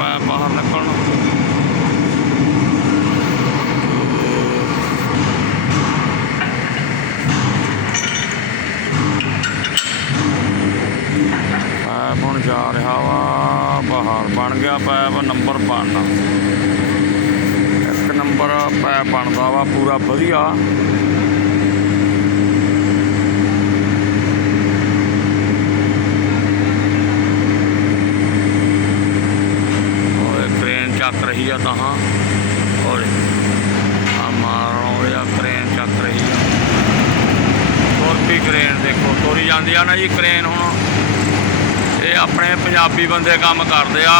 ਮੈਂ ਬਾਹਰ ਨਿਕਲਣ। ਪੈਪ ਹੁਣ ਜਾ ਰਿਹਾ ਵਾ, ਬਾਹਰ ਬਣ ਗਿਆ ਪੈਪ ਨੰਬਰ 5 ਇੱਕ ਨੰਬਰ ਪੈਪ ਬਣਦਾ ਵਾ, ਪੂਰਾ ਵਧੀਆ। ਚੱਕ ਰਹੀ ਆ ਤਾਂ। ਓਏ, ਆ ਮਾਰੋ ਇਹ ਕ੍ਰੇਨ ਚੱਕ ਰਹੀ ਆ। ਤੁਰਪੀ ਕ੍ਰੇਨ ਦੇਖੋ, ਤੁਰੀ ਜਾਂਦੀ ਆ ਨਾ ਜੀ ਕ੍ਰੇਨ ਹੁਣ। ਇਹ ਆਪਣੇ ਪੰਜਾਬੀ ਬੰਦੇ ਕੰਮ ਕਰਦੇ ਆ।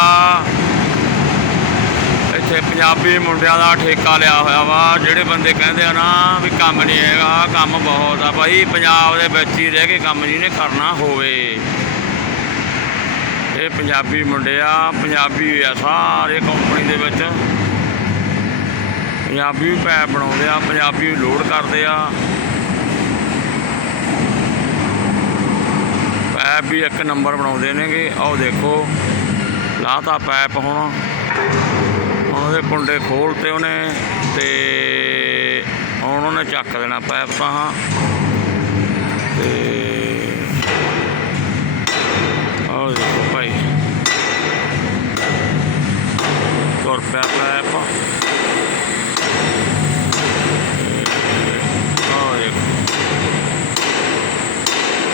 ਇੱਥੇ ਪੰਜਾਬੀ ਮੁੰਡਿਆਂ ਦਾ ਠੇਕਾ ਲਿਆ ਹੋਇਆ ਵਾ, ਜਿਹੜੇ ਬੰਦੇ ਕਹਿੰਦੇ ਆ ਨਾ ਵੀ ਕੰਮ ਨਹੀਂ ਹੈਗਾ, ਕੰਮ ਬਹੁਤ ਆ। ਭਾਈ, ਪੰਜਾਬ ਦੇ ਵਿੱਚ ਹੀ ਰਹਿ ਕੇ ਕੰਮ ਜਿਹਨੇ ਕਰਨਾ ਹੋਵੇ। ਇਹ ਪੰਜਾਬੀ ਮੁੰਡੇ ਆ, ਪੰਜਾਬੀ ਆ, ਸਾਰੇ ਕੰਪਨੀ ਦੇ ਵਿੱਚ। ਪੰਜਾਬੀ ਵੀ ਪੈਪ ਬਣਾਉਂਦੇ ਆ, ਪੰਜਾਬੀ ਲੋਡ ਕਰਦੇ ਆ। ਪੈਪ ਵੀ ਇੱਕ ਨੰਬਰ ਬਣਾਉਂਦੇ ਨੇਗੇ, ਆਹ ਦੇਖੋ, ਲਾਤਾ ਪੈਪ ਹੁਣ ਉਹਦੇ ਕੁੰਡੇ ਖੋਲਤੇ ਉਹਨੇ ਤੇ ਹੁਣ ਉਹਨੇ ਚੱਕ ਦੇਣਾ ਪੈਪ ਤਾਂ। ਤੇ ਆਹ ਦੇਖੋ ਭਾਈ ਤੁਰ ਪਿਆ ਪੈਪ ਆਹ ਦੇਖੋ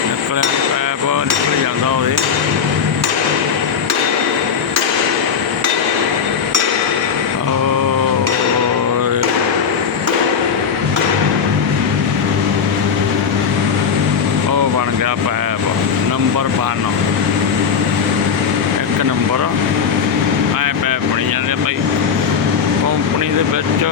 ਨਿਕਲਿਆ ਨੀ ਪੈਪ ਨਿਕਲ ਜਾਂਦਾ ਉਹਦੇ ਉਹ ਬਣ ਗਿਆ ਪੈਪ, ਨੰਬਰ 92 ਇੱਕ ਨੰਬਰ। ਐ ਪੈਪ ਬਣੀ ਜਾਂਦੇ ਆ ਭਾਈ ਕੰਪਨੀ ਦੇ ਵਿੱਚ